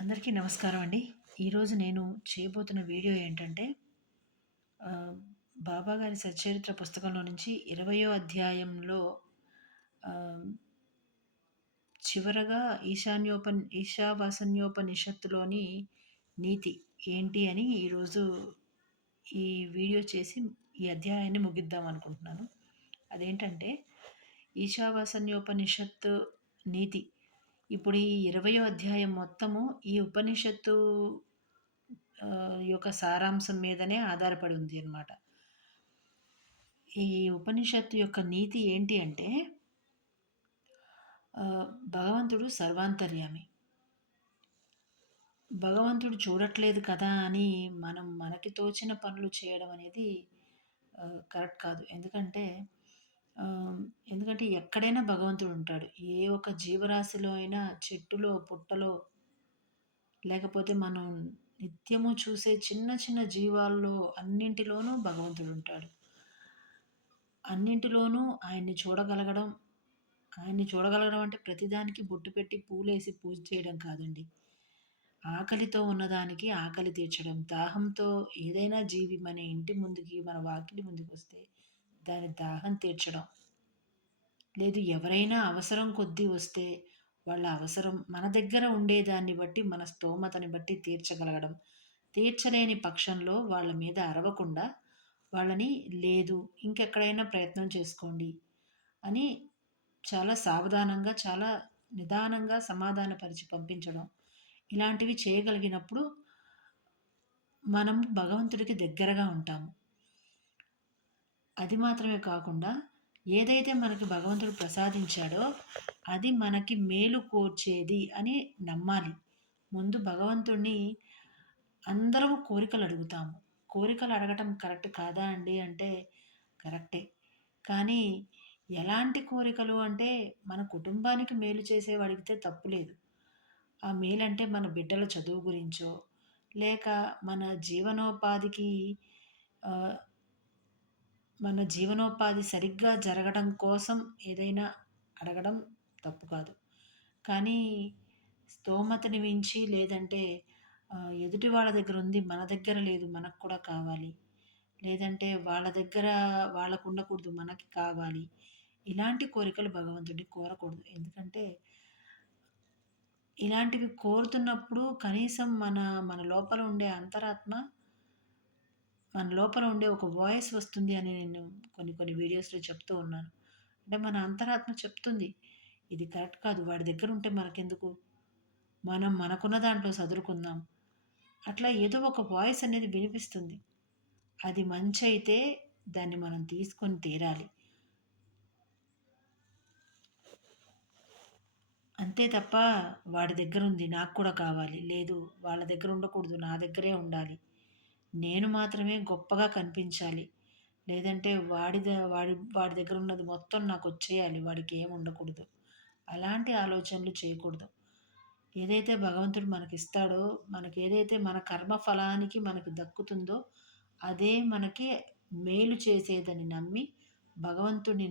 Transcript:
అందరికీ నమస్కారం అండి. ఈరోజు నేను చేయబోతున్న వీడియో ఏంటంటే ఆహ్, బాబా గారి సచ్చరిత్ర పుస్తకంలో నుంచి 20వ అధ్యాయంలో ఆహ్, చివరగా ఈశావాసన్యోపనిషత్తులోని నీతి ఏంటి అని ఈరోజు ఈ వీడియో చేసి ఈ అధ్యాయాన్ని ముగిద్దాం అనుకుంటున్నాను. అదేంటంటే ఈశావాసన్యోపనిషత్తు నీతి. ఇప్పుడు ఈ 20వ అధ్యాయం మొత్తము ఈ ఉపనిషత్తు యొక్క సారాంశం మీదనే ఆధారపడి ఉంది అన్నమాట. ఈ ఉపనిషత్తు యొక్క నీతి ఏంటి అంటే భగవంతుడు సర్వాంతర్యామి. భగవంతుడు చూడట్లేదు కదా అని మనం మనకి తోచిన పనులు చేయడం అనేది కరెక్ట్ కాదు. ఎందుకంటే ఎక్కడైనా భగవంతుడు ఉంటాడు. ఏ ఒక్క జీవరాశిలో అయినా, చెట్టులో, పుట్టలో, లేకపోతే మనం నిత్యము చూసే చిన్న చిన్న జీవాల్లో అన్నింటిలోనూ భగవంతుడు ఉంటాడు. అన్నింటిలోనూ ఆయన్ని చూడగలగడం అంటే ప్రతిదానికి బొట్టు పెట్టి పూలేసి పూజ చేయడం కాదండి. ఆకలితో ఉన్నదానికి ఆకలి తీర్చడం, దాహంతో ఏదైనా జీవి మన ఇంటి ముందుకి, మన వాకిలి ముందుకొస్తే దాని దాహం తీర్చడం. లేదు, ఎవరైనా అవసరం కొద్దీ వస్తే వాళ్ళ అవసరం మన దగ్గర ఉండేదాన్ని బట్టి, మన స్తోమతని బట్టి తీర్చగలగడం. తీర్చలేని పక్షంలో వాళ్ళ మీద అరవకుండా వాళ్ళని లేదు ఇంకెక్కడైనా ప్రయత్నం చేసుకోండి అని చాలా సావధానంగా, చాలా నిదానంగా సమాధానపరిచి పంపించడం. ఇలాంటివి చేయగలిగినప్పుడు మనం భగవంతుడికి దగ్గరగా ఉంటాము. అది మాత్రమే కాకుండా ఏదైతే మనకి భగవంతుడు ప్రసాదించాడో అది మనకి మేలు కోర్చేది అని నమ్మాలి. ముందు భగవంతుడిని అందరం కోరికలు అడుగుతాము. కోరికలు అడగటం కరెక్ట్ కాదా అండి అంటే కరెక్టే. కానీ ఎలాంటి కోరికలు అంటే మన కుటుంబానికి మేలు చేసేవి అడిగితే తప్పు లేదు. ఆ మేలంటే మన బిడ్డల చదువు గురించో, లేక మన జీవనోపాధికి ఆహ్, మన జీవనోపాధి సరిగ్గా జరగడం కోసం ఏదైనా అడగడం తప్పు కాదు. కానీ స్తోమతని మించి లేదంటే ఎదుటి వాళ్ళ దగ్గర ఉంది, మన దగ్గర లేదు, మనకు కూడా కావాలి. లేదంటే వాళ్ళ దగ్గర వాళ్ళకు ఉండకూడదు, మనకి కావాలి. ఇలాంటి కోరికలు భగవంతుడిని కోరకూడదు. ఎందుకంటే ఇలాంటివి కోరుతున్నప్పుడు కనీసం మన లోపల ఉండే అంతరాత్మ, మన లోపల ఉండే ఒక వాయిస్ వస్తుంది అని నేను కొన్ని కొన్ని వీడియోస్‌లో చెప్తూ ఉన్నాను. అంటే మన అంతరాత్మ చెప్తుంది, ఇది కరెక్ట్ కాదు. వాడి దగ్గర ఉంటే మనకెందుకు? మనం మనకున్న దాంట్లో సదురుకుందాం. అట్లా ఏదో ఒక వాయిస్ అనేది వినిపిస్తుంది. అది మంచయితే దాన్ని మనం తీసుకొని తీరాలి. అంతే తప్ప వాడి దగ్గరుంది నాకు కూడా కావాలి. లేదు, వాళ్ళ దగ్గర ఉండకూడదు, నా దగ్గరే ఉండాలి. నేను మాత్రమే గొప్పగా కనిపించాలి. లేదంటే వాడి దగ్గరున్నది మొత్తం నాకొచ్చేయాలి. వాడికి ఏమి ఉండకూడదు. అలాంటి ఆలోచనలు చేయకూడదు. ఏదైతే భగవంతుడు మనకిస్తాడో, మనకేదైతే మన కర్మ ఫలానికి మనకు దక్కుతుందో అదే మనకి మేలు చేసేదని నమ్మి భగవంతుడిని